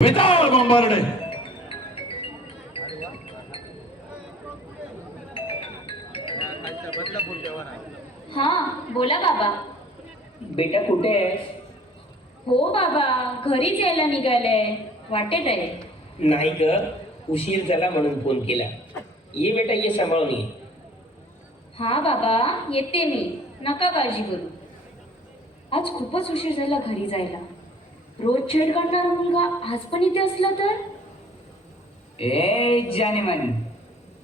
बेताळ बोंबारडे हा बोला बाबा. बेटा कुठे आहेस? हो बाबा घरीच यायला निघालंय. वाटेत आहे. नाही ग उशीर झाला म्हणून फोन केला. ये बेटा ये सांभाळून ये. हा बाबा येते मी. नका काळजी करू आज खूपच उशीर झाला घरी जायला. रोज छेड काढणारा मुलगा आज पण इथे असला तर? ए जानेमन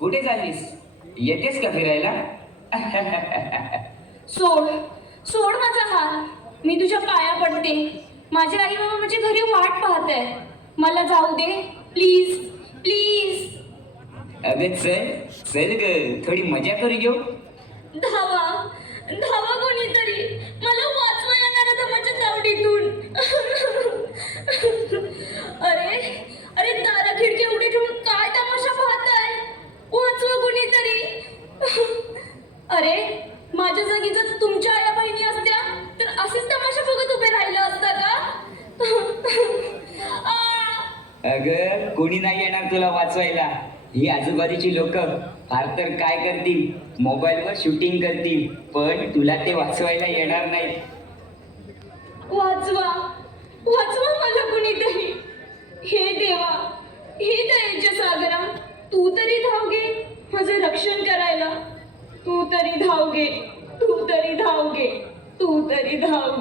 कुठे चाललीस? येतेस का फिरायला? सोड सोड माझा हात. मी तुझ्या पाया पडते. माझे आई बाबा माझ्या घरी वाट पाहत आहे मला जाऊ दे. Please please. अगं चल चल ग. थोडी मजा करू घेऊ. धावा धावा. कोणी नाही येणार तुला वाचवायला? ही आजूबाजूची लोक फार तर काय करतील? मोबाईलवर शूटिंग करतील पण तुला ते वाचवायला येणार नाही वाचवा. वाचवा मला कुणीतरी. हे देवा हे दयेच्या सागरा तू तरी धाव घे माझं रक्षण करायला. तू तरी धाव घे तू तरी धाव घे तू तरी धाव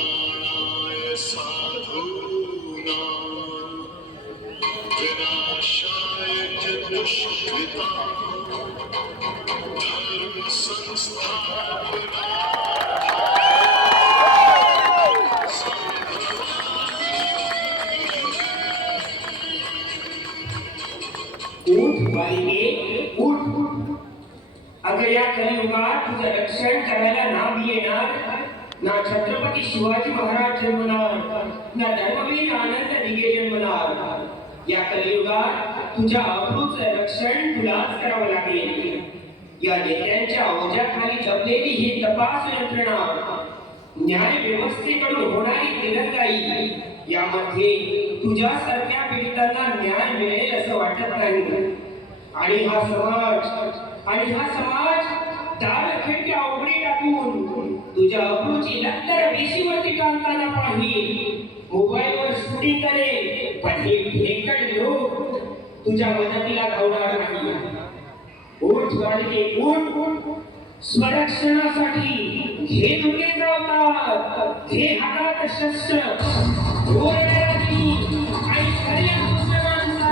ना छत्रपती शिवाजी महाराज जन्मणार ना धर्मवीर आनंद दिगे जन्मणार या कलियुगात तुझ्या अब्रूचं रक्षण तुलाच करावं लागेल. या नेत्यांच्या ओझ्याखाली जपलेली ही तपास यंत्रणा न्याय व्यवस्थेकडून होणारी दिरंगाई यामध्ये तुझ्यासारख्या पीडितांना न्याय मिळेल असं वाटत नाही. आणि हा समाज आणि हा समाज दार खिडक्या उघडी टाकून तुझ्या अब्रूची नंतर वेशीवरती टांगताना पाहिजे मोबाईल शूटिंग करेल पण हे भेकड लोक तुझ्या मदतीला धावणार नाही. उठ बाळके उठ. स्वरक्षणासाठी हे तुझे जातात. हे हातात शस्त्र. डोळ्याची आणि खऱ्या पुस्तकांचा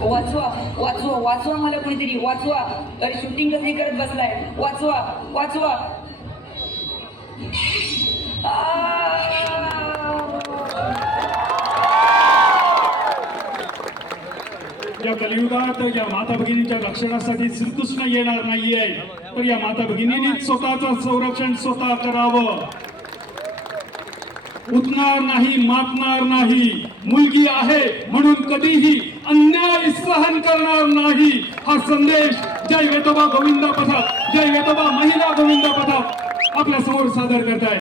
वाचवा वाचवा वाचवा मला कोणीतरी वाचवा. अरे शूटिंग कसली करत बसलाय? वाचवा वाचवा. या कलियुगात या माता भगिनीच्या रक्षणासाठी श्रीकृष्ण येणार नाहीये. तर या माता भगिनीने स्वतःचं संरक्षण स्वतः करावं. उठणार नाही मापणार नाही. मुलगी आहे म्हणून कधीही अन्याय सहन करणार नाही. हा संदेश जय वेतोबा गोविंदा पथक जय वेतोबा महिला गोविंदा पथक आपल्यासमोर सादर करताय.